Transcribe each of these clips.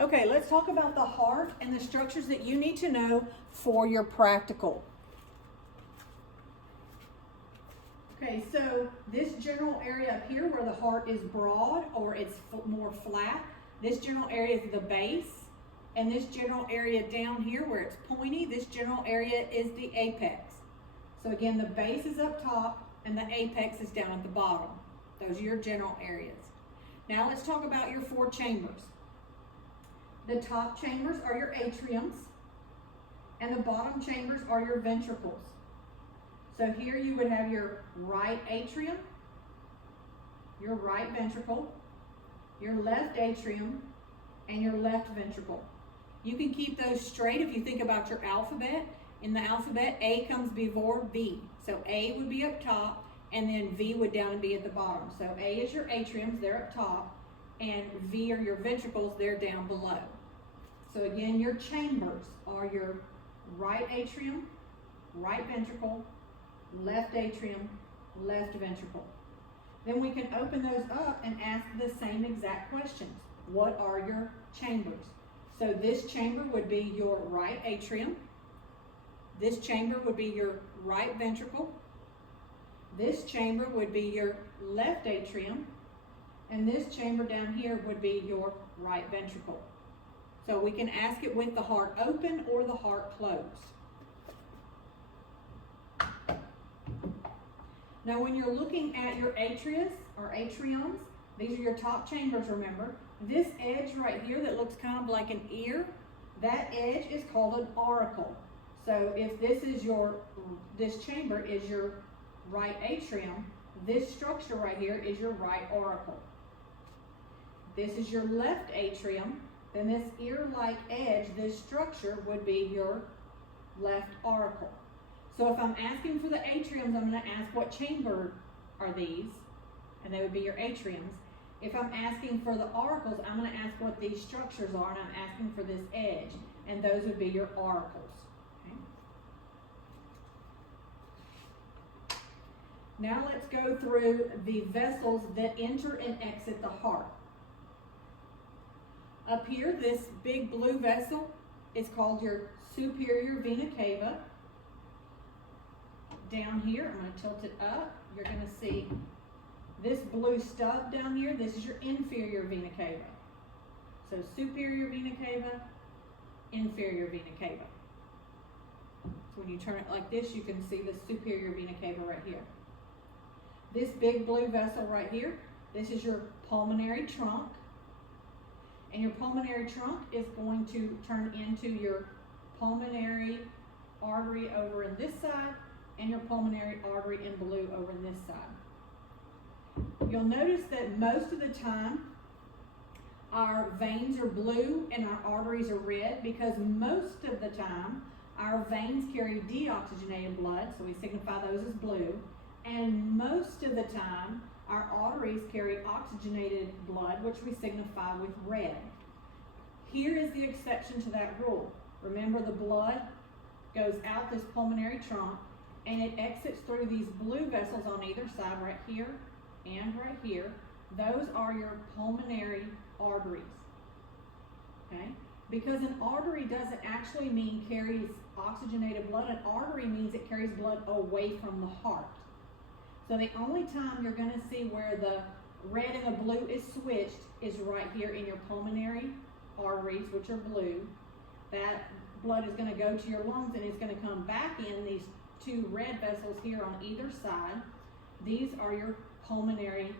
Okay, let's talk about the heart and the structures that you need to know for your practical. Okay, so this general area up here where the heart is broad or it's more flat, this general area is the base, and this general area down here where it's pointy, this general area is the apex. So again, the base is up top and the apex is down at the bottom. Those are your general areas. Now let's talk about your four chambers. The top chambers are your atriums, and the bottom chambers are your ventricles. So here you would have your right atrium, your right ventricle, your left atrium, and your left ventricle. You can keep those straight if you think about your alphabet. In the alphabet, A comes before V. So A would be up top, and then V would down and be at the bottom. So A is your atriums, they're up top, and V are your ventricles, they're down below. So again, your chambers are your right atrium, right ventricle, left atrium, left ventricle. Then we can open those up and ask the same exact questions. What are your chambers? So this chamber would be your right atrium. This chamber would be your right ventricle. This chamber would be your left atrium. And this chamber down here would be your right ventricle. So we can ask it with the heart open or the heart closed. Now when you're looking at your atrias or atriums, these are your top chambers, remember. This edge right here that looks kind of like an ear, that edge is called an auricle. So if this chamber is your right atrium, this structure right here is your right auricle. This is your left atrium, then this ear-like edge, this structure would be your left auricle. So if I'm asking for the atriums, I'm going to ask what chamber are these, and they would be your atriums. If I'm asking for the auricles, I'm going to ask what these structures are, and I'm asking for this edge, and those would be your auricles. Okay? Now let's go through the vessels that enter and exit the heart. Up here, this big blue vessel is called your superior vena cava. Down here, I'm going to tilt it up, you're going to see this blue stub down here, this is your inferior vena cava. So superior vena cava, inferior vena cava. So when you turn it like this, you can see the superior vena cava right here. This big blue vessel right here, this is your pulmonary trunk. And your pulmonary trunk is going to turn into your pulmonary artery over in this side and your pulmonary artery in blue over in this side. You'll notice that most of the time our veins are blue and our arteries are red because most of the time our veins carry deoxygenated blood, so we signify those as blue, and most of the time our arteries carry oxygenated blood, which we signify with red. Here is the exception to that rule. Remember, the blood goes out this pulmonary trunk and it exits through these blue vessels on either side, right here and right here. Those are your pulmonary arteries. Okay? Because an artery doesn't actually mean carries oxygenated blood. An artery means it carries blood away from the heart. So the only time you're going to see where the red and the blue is switched is right here in your pulmonary arteries, which are blue. That blood is going to go to your lungs and it's going to come back in these two red vessels here on either side. These are your pulmonary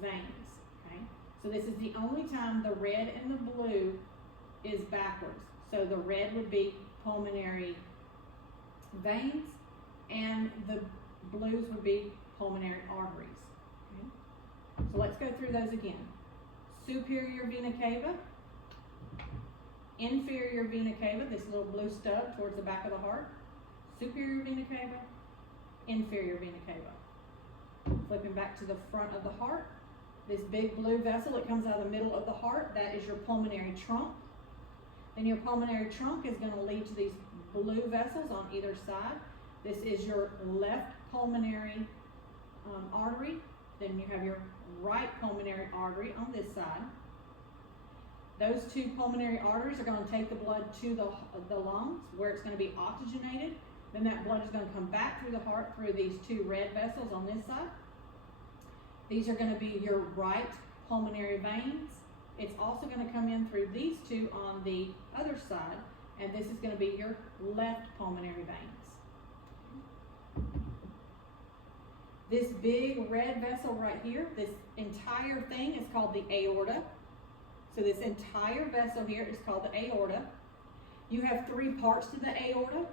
veins. Okay? So this is the only time the red and the blue is backwards. So the red would be pulmonary veins and the blues would be pulmonary arteries. Okay? So let's go through those again. Superior vena cava, inferior vena cava, this little blue stub towards the back of the heart. Superior vena cava, inferior vena cava. Flipping back to the front of the heart, this big blue vessel that comes out of the middle of the heart, that is your pulmonary trunk. Then your pulmonary trunk is going to lead to these blue vessels on either side. This is your left pulmonary artery. Then you have your right pulmonary artery on this side. Those two pulmonary arteries are going to take the blood to the lungs where it's going to be oxygenated. Then that blood is going to come back through the heart through these two red vessels on this side. These are going to be your right pulmonary veins. It's also going to come in through these two on the other side, and this is going to be your left pulmonary veins. This big red vessel right here, this entire thing is called the aorta. So this entire vessel here is called the aorta. You have three parts to the aorta.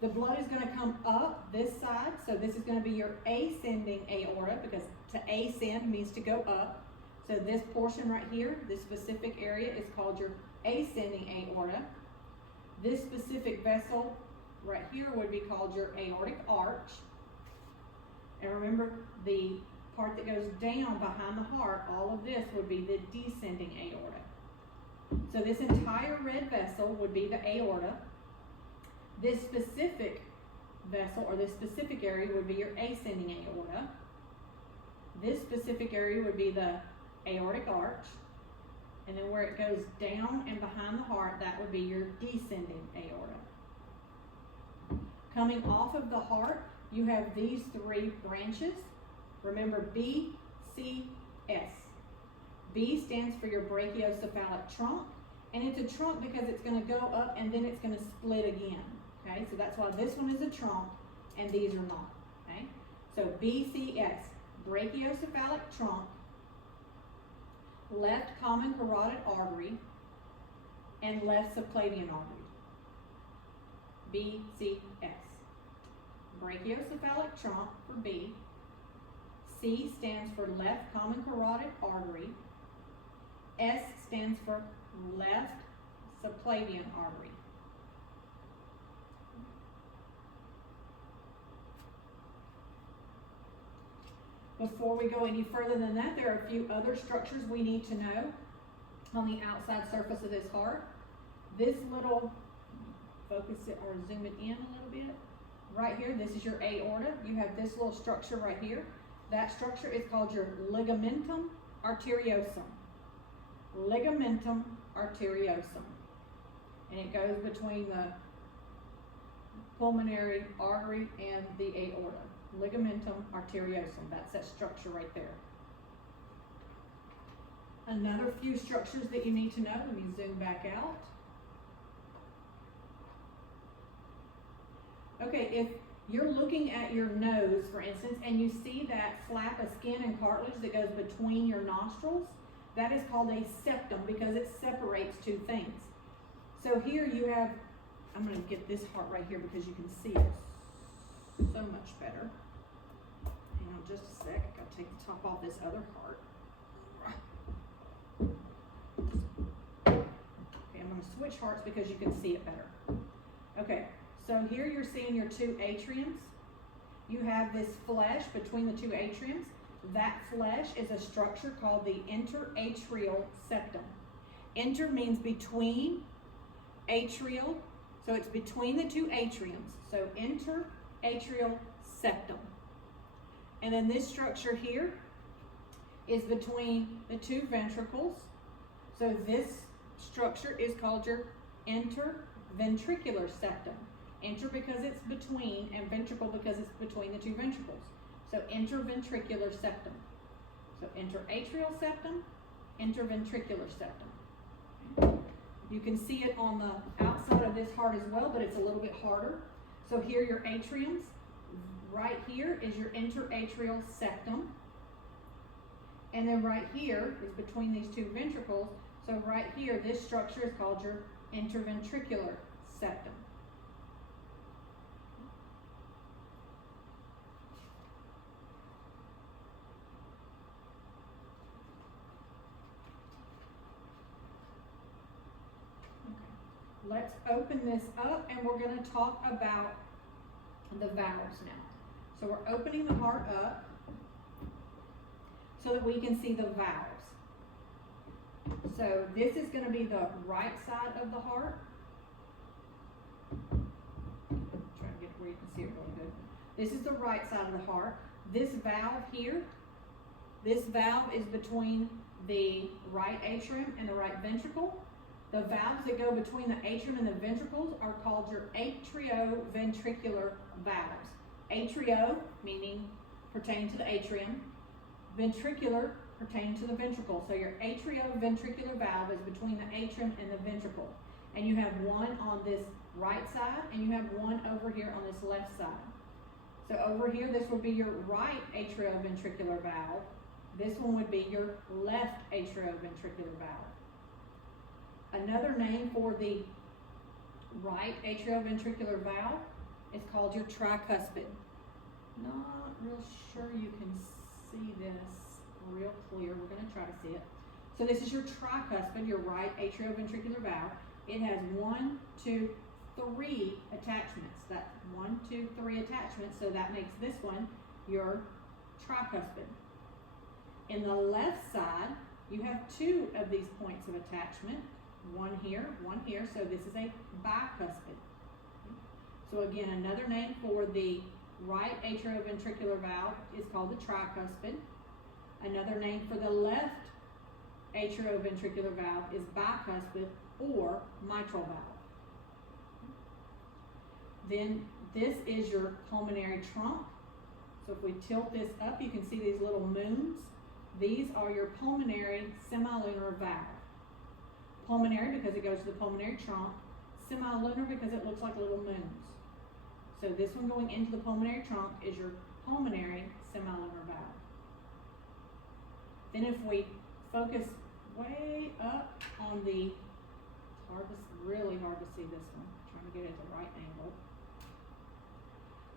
The blood is going to come up this side, so this is going to be your ascending aorta, because to ascend means to go up. So this portion right here, this specific area, is called your ascending aorta. This specific vessel right here would be called your aortic arch. And remember, the part that goes down behind the heart, all of this would be the descending aorta. So this entire red vessel would be the aorta. This specific vessel, or this specific area, would be your ascending aorta. This specific area would be the aortic arch. And then where it goes down and behind the heart, that would be your descending aorta. Coming off of the heart, you have these three branches. Remember, B, C, S. B stands for your brachiocephalic trunk, and it's a trunk because it's going to go up and then it's going to split again. Okay, so that's why this one is a trunk and these are not. Okay, so BCS, brachiocephalic trunk, left common carotid artery, and left subclavian artery. BCS. Brachiocephalic trunk for B. C stands for left common carotid artery. S stands for left subclavian artery. Before we go any further than that, there are a few other structures we need to know on the outside surface of this heart. This little, focus it or zoom it in a little bit. Right here, this is your aorta. You have this little structure right here. That structure is called your ligamentum arteriosum. Ligamentum arteriosum. And it goes between the pulmonary artery and the aorta. Ligamentum arteriosum. That's that structure right there. Another few structures that you need to know. Let me zoom back out. Okay, if you're looking at your nose, for instance, and you see that flap of skin and cartilage that goes between your nostrils, that is called a septum because it separates two things. So here you have, I'm going to get this heart right here because you can see it so much better. Hang on just a sec. I've got to take the top off this other heart. Okay, I'm going to switch hearts because you can see it better. Okay. So here you're seeing your two atriums. You have this flesh between the two atriums. That flesh is a structure called the interatrial septum. Inter means between, atrial, so it's between the two atriums. So interatrial septum. And then this structure here is between the two ventricles. So this structure is called your interventricular septum. Inter because it's between, and ventricle because it's between the two ventricles. So interventricular septum. So interatrial septum, interventricular septum. You can see it on the outside of this heart as well, but it's a little bit harder. So here your atriums. Right here is your interatrial septum. And then right here is between these two ventricles. So right here, this structure is called your interventricular septum. Let's open this up and we're going to talk about the valves now. So we're opening the heart up so that we can see the valves. So this is going to be the right side of the heart. Try to get where you can see it really good. This is the right side of the heart. This valve here, this valve is between the right atrium and the right ventricle. The valves that go between the atrium and the ventricles are called your atrioventricular valves. Atrio, meaning pertaining to the atrium. Ventricular, pertaining to the ventricle. So your atrioventricular valve is between the atrium and the ventricle. And you have one on this right side, and you have one over here on this left side. So over here, this would be your right atrioventricular valve. This one would be your left atrioventricular valve. Another name for the right atrioventricular valve is called your tricuspid. Not real sure you can see this real clear. We're going to try to see it. So this is your tricuspid, your right atrioventricular valve. It has 1, 2, 3 attachments. That's 1, 2, 3 attachments. So that makes this one your tricuspid. In the left side, you have 2 of these points of attachment. One here, one here. So this is a bicuspid. So again, another name for the right atrioventricular valve is called the tricuspid. Another name for the left atrioventricular valve is bicuspid or mitral valve. Then this is your pulmonary trunk. So if we tilt this up, you can see these little moons. These are your pulmonary semilunar valve. Pulmonary because it goes to the pulmonary trunk. Semilunar because it looks like little moons. So this one going into the pulmonary trunk is your pulmonary semilunar valve. Then if we focus way up on the, really hard to see this one. I'm trying to get it at the right angle.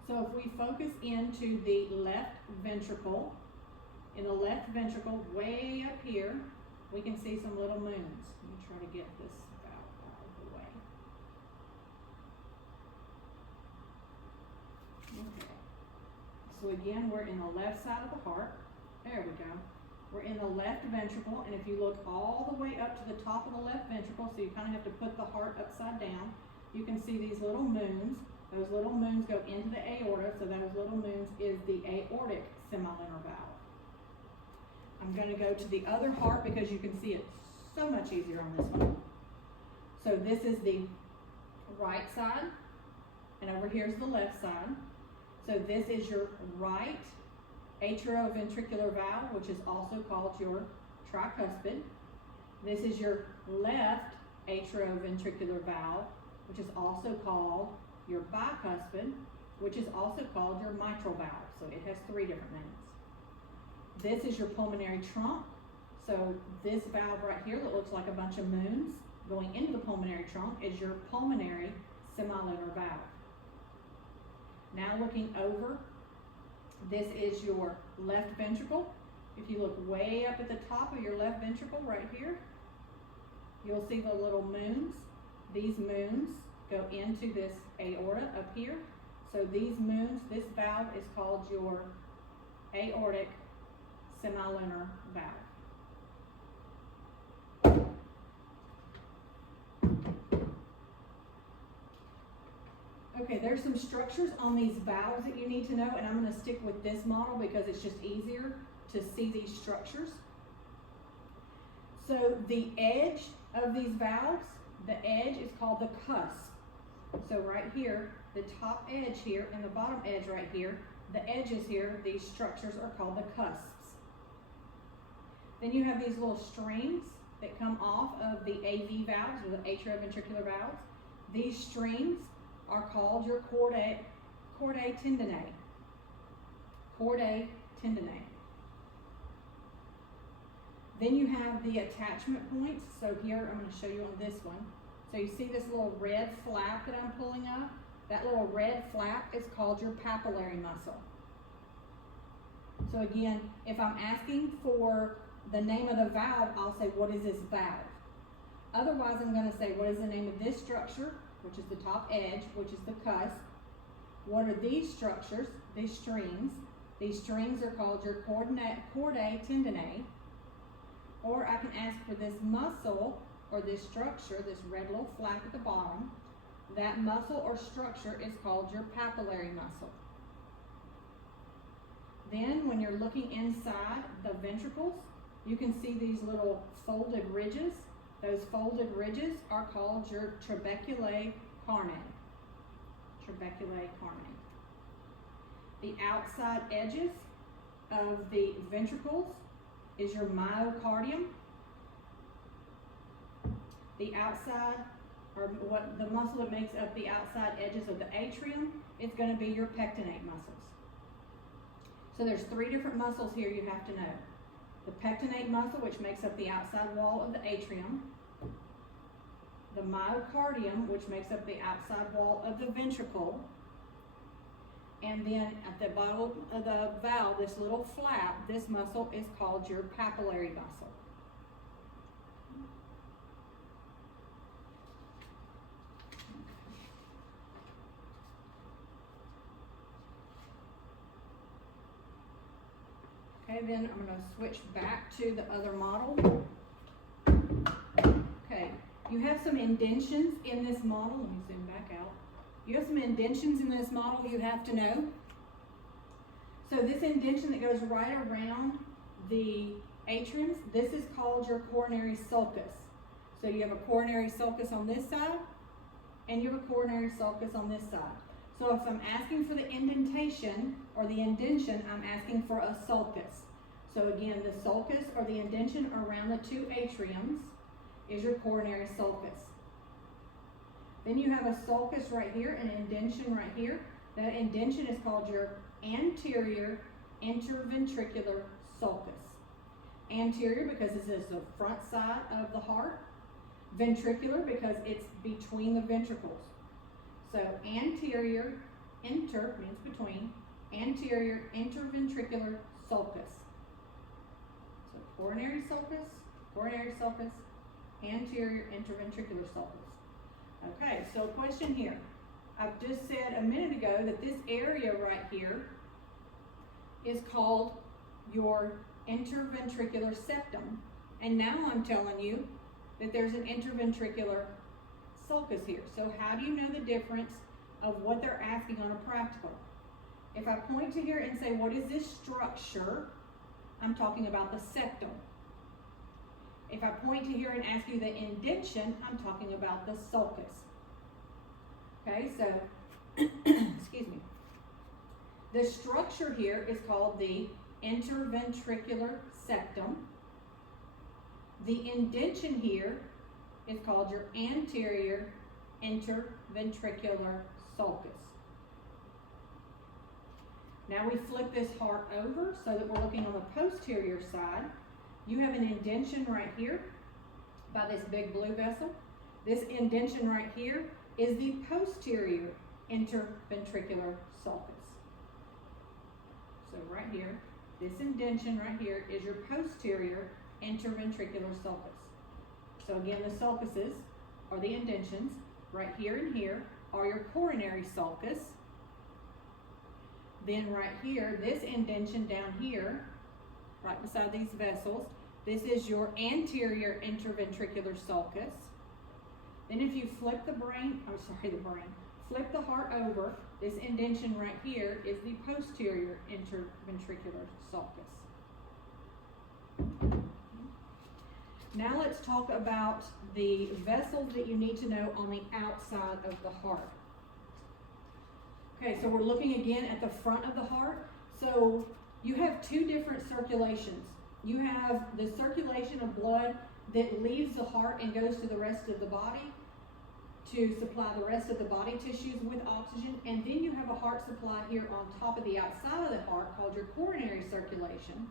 So if we focus into the left ventricle, in the left ventricle, way up here, we can see some little moons. Let me try to get this valve out of the way. Okay. So again, we're in the left side of the heart. There we go. We're in the left ventricle, and if you look all the way up to the top of the left ventricle, so you kind of have to put the heart upside down, you can see these little moons. Those little moons go into the aorta, so those little moons is the aortic semilunar valve. I'm going to go to the other heart because you can see it so much easier on this one. So this is the right side, and over here is the left side. So this is your right atrioventricular valve, which is also called your tricuspid. This is your left atrioventricular valve, which is also called your bicuspid, which is also called your mitral valve. So it has 3 different names. This is your pulmonary trunk. So this valve right here that looks like a bunch of moons going into the pulmonary trunk is your pulmonary semilunar valve. Now looking over, this is your left ventricle. If you look way up at the top of your left ventricle right here, you'll see the little moons. These moons go into this aorta up here. So these moons, this valve is called your aortic semilunar valve. Okay, there's some structures on these valves that you need to know, and I'm going to stick with this model because it's just easier to see these structures. So the edge of these valves, the edge is called the cusp. So right here, the top edge here and the bottom edge right here, the edges here, these structures are called the cusps. Then you have these little strings that come off of the AV valves, or the atrioventricular valves. These strings are called your chordae tendineae. Chordae tendineae. Then you have the attachment points. So here, I'm going to show you on this one. So you see this little red flap that I'm pulling up? That little red flap is called your papillary muscle. So again, if I'm asking for the name of the valve, I'll say, what is this valve? Otherwise, I'm going to say, what is the name of this structure, which is the top edge, which is the cusp? What are these structures, these strings? These strings are called your chordae tendineae. Or I can ask for this muscle, or this structure, this red little flap at the bottom. That muscle or structure is called your papillary muscle. Then when you're looking inside the ventricles, you can see these little folded ridges. Those folded ridges are called your trabeculae carnae. Trabeculae carnae. The outside edges of the ventricles is your myocardium. The outside, or what the muscle that makes up the outside edges of the atrium, is going to be your pectinate muscles. So there's 3 different muscles here you have to know. The pectinate muscle, which makes up the outside wall of the atrium. The myocardium, which makes up the outside wall of the ventricle. And then at the bottom of the valve, this little flap, this muscle is called your papillary muscle. Okay, then I'm going to switch back to the other model. Okay, you have some indentions in this model. Let me zoom back out. You have some indentions in this model you have to know. So this indention that goes right around the atriums, this is called your coronary sulcus. So you have a coronary sulcus on this side, and you have a coronary sulcus on this side. So if I'm asking for the indentation or the indention, I'm asking for a sulcus. So again, the sulcus or the indention around the 2 atriums is your coronary sulcus. Then you have a sulcus right here, an indention right here. That indention is called your anterior interventricular sulcus. Anterior because this is the front side of the heart. Ventricular because it's between the ventricles. So anterior, inter means between, anterior interventricular sulcus. So coronary sulcus, anterior interventricular sulcus. Okay, so a question here. I've just said a minute ago that this area right here is called your interventricular septum. And now I'm telling you that there's an interventricular sulcus here. So how do you know the difference of what they're asking on a practical? If I point to here and say, what is this structure? I'm talking about the septum. If I point to here and ask you the indention, I'm talking about the sulcus. Okay, so, excuse me. The structure here is called the interventricular septum. The indention here is called your anterior interventricular sulcus. Now we flip this heart over so that we're looking on the posterior side. You have an indention right here by this big blue vessel. This indention right here is the posterior interventricular sulcus. So right here, this indention right here is your posterior interventricular sulcus. So again, the sulcuses, or the indentions, right here and here, are your coronary sulcus. Then right here, this indention down here, right beside these vessels, this is your anterior interventricular sulcus. Then if you flip flip the heart over, this indention right here is the posterior interventricular sulcus. Now let's talk about the vessels that you need to know on the outside of the heart. Okay, so we're looking again at the front of the heart. So you have 2 different circulations. You have the circulation of blood that leaves the heart and goes to the rest of the body to supply the rest of the body tissues with oxygen. And then you have a heart supply here on top of the outside of the heart called your coronary circulation.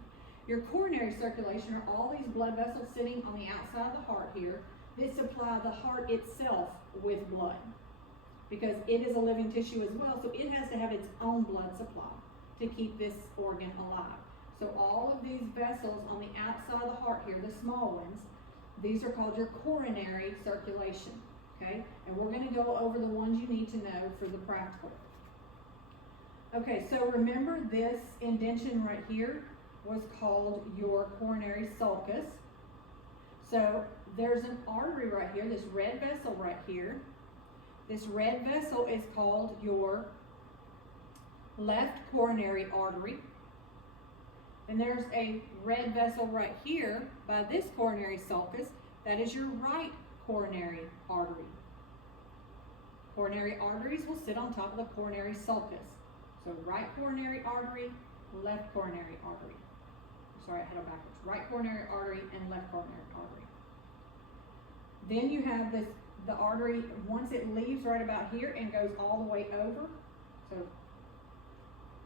Your coronary circulation are all these blood vessels sitting on the outside of the heart here that supply the heart itself with blood, because it is a living tissue as well, so it has to have its own blood supply to keep this organ alive. So all of these vessels on the outside of the heart here, the small ones, these are called your coronary circulation, okay? And we're going to go over the ones you need to know for the practical. Okay, so remember this indention right here was called your coronary sulcus. So there's an artery right here, this red vessel right here. This red vessel is called your left coronary artery. Then there's a red vessel right here by this coronary sulcus. That is your right coronary artery. Coronary arteries will sit on top of the coronary sulcus. So right coronary artery, left coronary artery. Sorry, I had it backwards. Right coronary artery and left coronary artery. Then you have the artery, once it leaves right about here and goes all the way over, so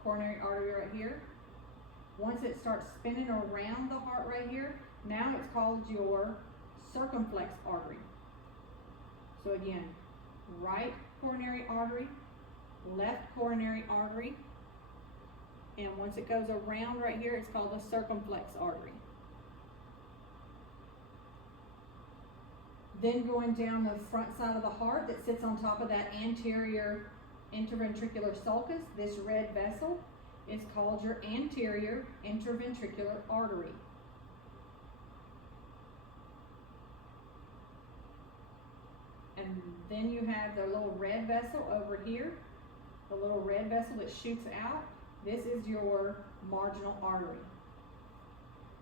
coronary artery right here. Once it starts spinning around the heart right here, now it's called your circumflex artery. So again, right coronary artery, left coronary artery, and once it goes around right here, it's called the circumflex artery. Then going down the front side of the heart that sits on top of that anterior interventricular sulcus, this red vessel is called your anterior interventricular artery. And then you have the little red vessel over here, the little red vessel that shoots out. This is your marginal artery.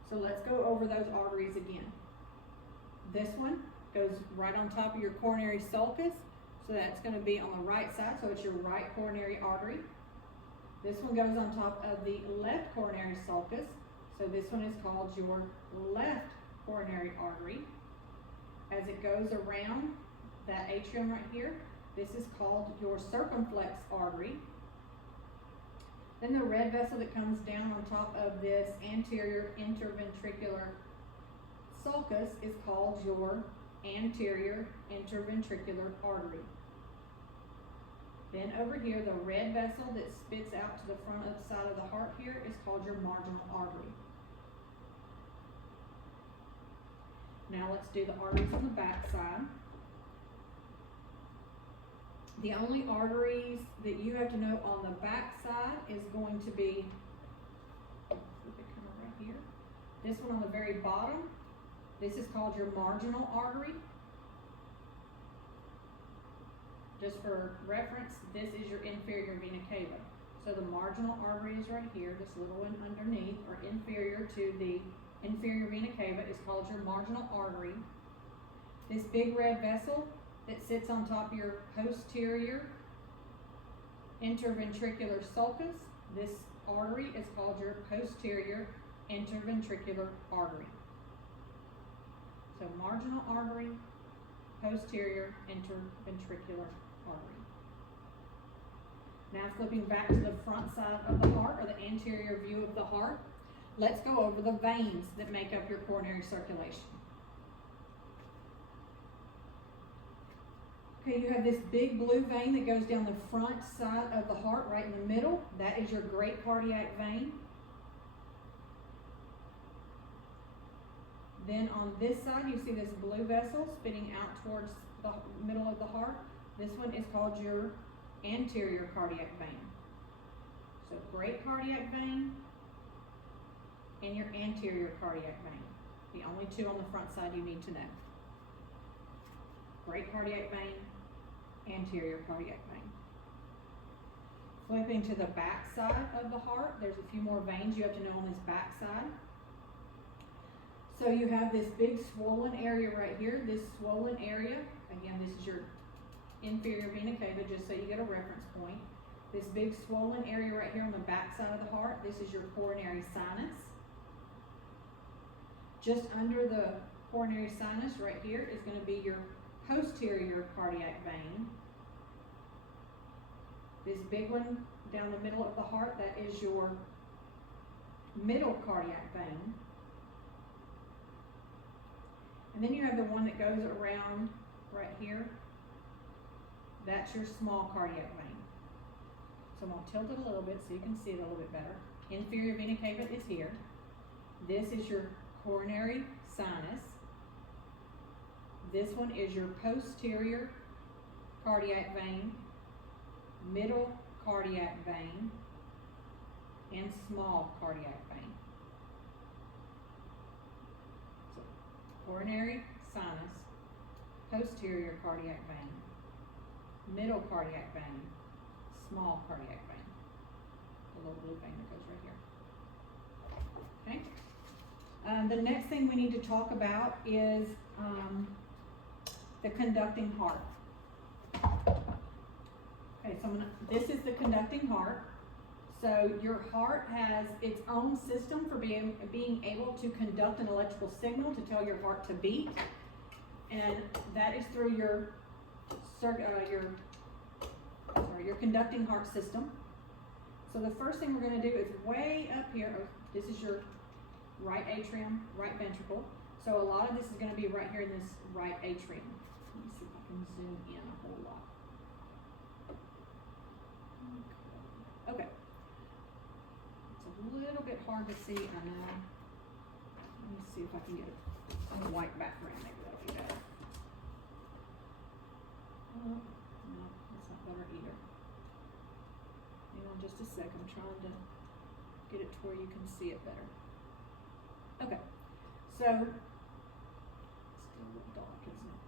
So let's go over those arteries again. This one goes right on top of your coronary sulcus, so that's going to be on the right side, so it's your right coronary artery. This one goes on top of the left coronary sulcus, so this one is called your left coronary artery. As it goes around that atrium right here, this is called your circumflex artery. Then the red vessel that comes down on top of this anterior interventricular sulcus is called your anterior interventricular artery. Then over here, the red vessel that spits out to the front of the side of the heart here is called your marginal artery. Now let's do the arteries on the back side. The only arteries that you have to know on the back side is going to be, right here, this one on the very bottom. This is called your marginal artery. Just for reference, this is your inferior vena cava. So the marginal artery is right here, this little one underneath, or inferior to the inferior vena cava, is called your marginal artery. This big red vessel that sits on top of your posterior interventricular sulcus, this artery is called your posterior interventricular artery. So marginal artery, posterior interventricular artery. Now flipping back to the front side of the heart, or the anterior view of the heart, let's go over the veins that make up your coronary circulation. Okay, you have this big blue vein that goes down the front side of the heart, right in the middle. That is your great cardiac vein. Then on this side, you see this blue vessel spitting out towards the middle of the heart. This one is called your anterior cardiac vein. So great cardiac vein and your anterior cardiac vein. The only two on the front side you need to know. Great cardiac vein, anterior cardiac vein. Flipping to the back side of the heart, there's a few more veins you have to know on this back side. So you have this big swollen area right here. This swollen area, again, this is your inferior vena cava, just so you get a reference point. This big swollen area right here on the back side of the heart, this is your coronary sinus. Just under the coronary sinus right here is going to be your posterior cardiac vein. This big one down the middle of the heart, that is your middle cardiac vein. And then you have the one that goes around right here. That's your small cardiac vein. So I'm going to tilt it a little bit so you can see it a little bit better. Inferior vena cava is here. This is your coronary sinus. This one is your posterior cardiac vein, middle cardiac vein, and small cardiac vein. So, coronary sinus, posterior cardiac vein, middle cardiac vein, small cardiac vein. The little blue vein that goes right here. Okay. The next thing we need to talk about is the conducting heart. Okay, so this is the conducting heart. So your heart has its own system for being able to conduct an electrical signal to tell your heart to beat, and that is through your conducting heart system. So the first thing we're going to do is way up here. This is your right atrium, right ventricle. So a lot of this is going to be right here in this right atrium. Let me see if I can zoom in a whole lot. Okay. It's a little bit hard to see, I know. Let me see if I can get a white background, maybe that'll be better. No, that's not better either. Hang on just a sec, I'm trying to get it to where you can see it better. Okay, so, it's still a little dark, isn't it?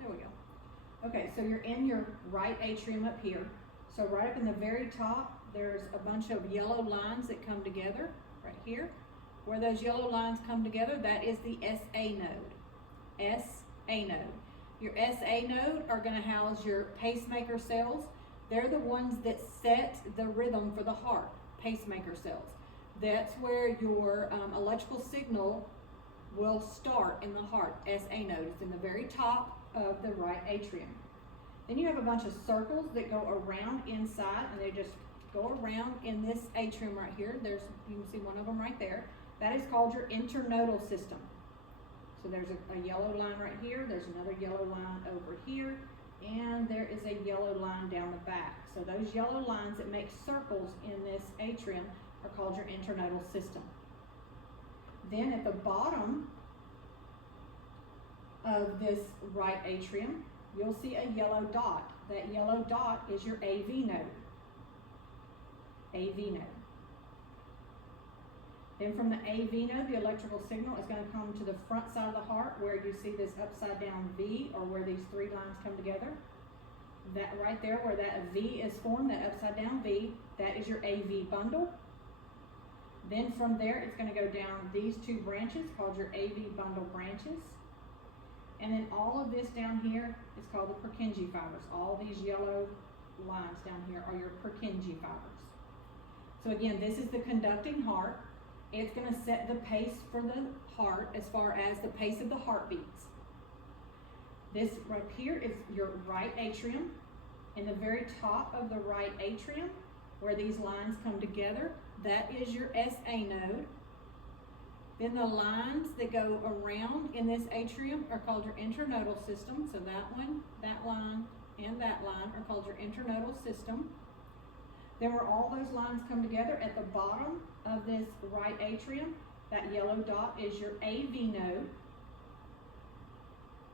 There we go. Okay, so you're in your right atrium up here. So right up in the very top, there's a bunch of yellow lines that come together, right here. Where those yellow lines come together, that is the SA node. SA node. Your SA node are going to house your pacemaker cells. They're the ones that set the rhythm for the heart, pacemaker cells. That's where your electrical signal will start in the heart, SA node. It's in the very top of the right atrium. Then you have a bunch of circles that go around inside, and they just go around in this atrium right here. You can see one of them right there. That is called your internodal system. So there's a yellow line right here, there's another yellow line over here, and there is a yellow line down the back. So those yellow lines that make circles in this atrium are called your internodal system. Then at the bottom of this right atrium, you'll see a yellow dot. That yellow dot is your AV node. AV node. Then from the AV node, the electrical signal is going to come to the front side of the heart where you see this upside down V, or where these three lines come together. That right there where that V is formed, that upside down V, that is your AV bundle. Then from there, it's going to go down these two branches called your AV bundle branches. And then all of this down here is called the Purkinje fibers. All these yellow lines down here are your Purkinje fibers. So again, this is the conducting heart. It's going to set the pace for the heart as far as the pace of the heartbeats. This right here is your right atrium. In the very top of the right atrium, where these lines come together, that is your SA node. Then the lines that go around in this atrium are called your internodal system. So that one, that line, and that line are called your internodal system. Then where all those lines come together at the bottom of this right atrium, that yellow dot is your AV node.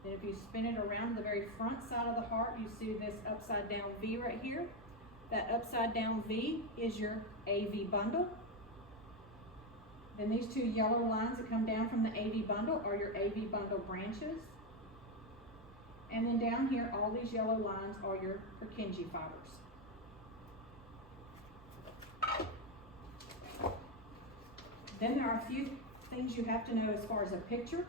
Then if you spin it around the very front side of the heart, you see this upside down V right here. That upside down V is your AV bundle. Then these two yellow lines that come down from the AV bundle are your AV bundle branches. And then down here, all these yellow lines are your Purkinje fibers. Then there are a few things you have to know as far as a picture.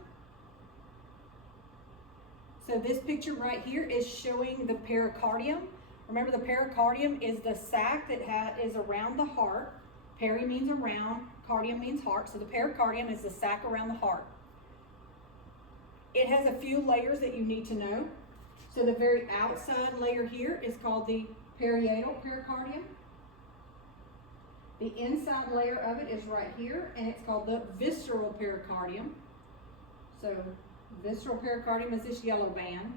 So this picture right here is showing the pericardium. Remember, the pericardium is the sac that is around the heart. Peri means around, cardium means heart. So the pericardium is the sac around the heart. It has a few layers that you need to know. So the very outside layer here is called the parietal pericardium. The inside layer of it is right here, and it's called the visceral pericardium. So visceral pericardium is this yellow band.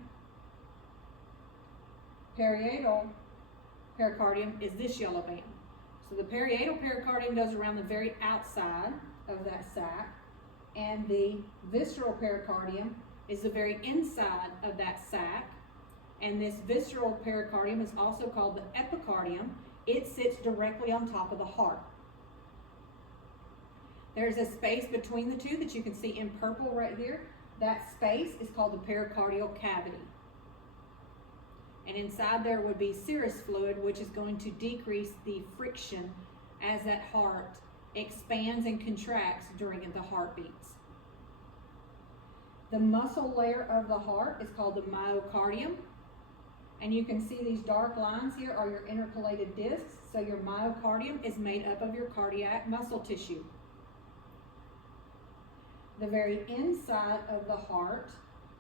Parietal pericardium is this yellow band. So the parietal pericardium goes around the very outside of that sac, and the visceral pericardium is the very inside of that sac. And this visceral pericardium is also called the epicardium. It sits directly on top of the heart. There's a space between the two that you can see in purple right here. That space is called the pericardial cavity. And inside there would be serous fluid, which is going to decrease the friction as that heart expands and contracts during the heartbeats. The muscle layer of the heart is called the myocardium. And you can see these dark lines here are your intercalated discs. So your myocardium is made up of your cardiac muscle tissue. The very inside of the heart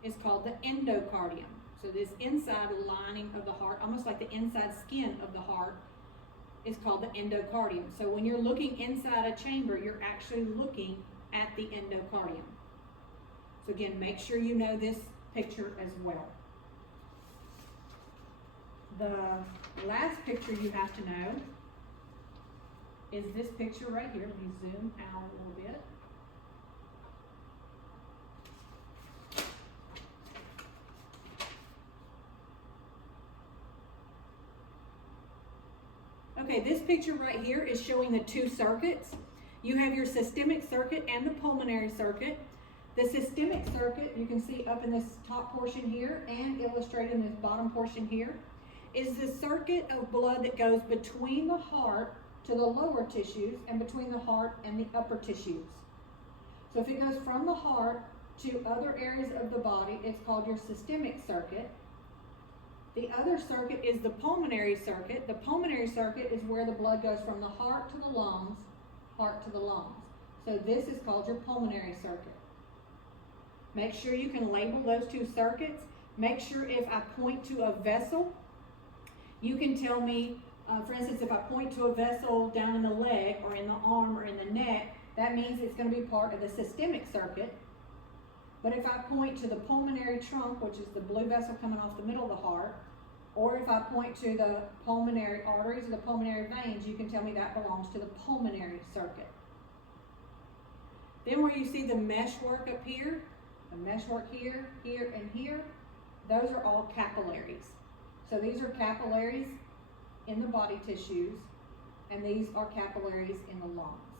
is called the endocardium. So this inside lining of the heart, almost like the inside skin of the heart, is called the endocardium. So when you're looking inside a chamber, you're actually looking at the endocardium. So again, make sure you know this picture as well. The last picture you have to know is this picture right here. Let me zoom out a little bit. Okay, this picture right here is showing the two circuits. You have your systemic circuit and the pulmonary circuit. The systemic circuit, you can see up in this top portion here and illustrated in this bottom portion here, is the circuit of blood that goes between the heart to the lower tissues and between the heart and the upper tissues. So if it goes from the heart to other areas of the body, it's called your systemic circuit. The other circuit is the pulmonary circuit. The pulmonary circuit is where the blood goes from the heart to the lungs, heart to the lungs. So this is called your pulmonary circuit. Make sure you can label those two circuits. Make sure if I point to a vessel, you can tell me, for instance, if I point to a vessel down in the leg or in the arm or in the neck, that means it's going to be part of the systemic circuit. But if I point to the pulmonary trunk, which is the blue vessel coming off the middle of the heart, or if I point to the pulmonary arteries or the pulmonary veins, you can tell me that belongs to the pulmonary circuit. Then where you see the meshwork up here, the meshwork here, here, and here, those are all capillaries. So these are capillaries in the body tissues, and these are capillaries in the lungs.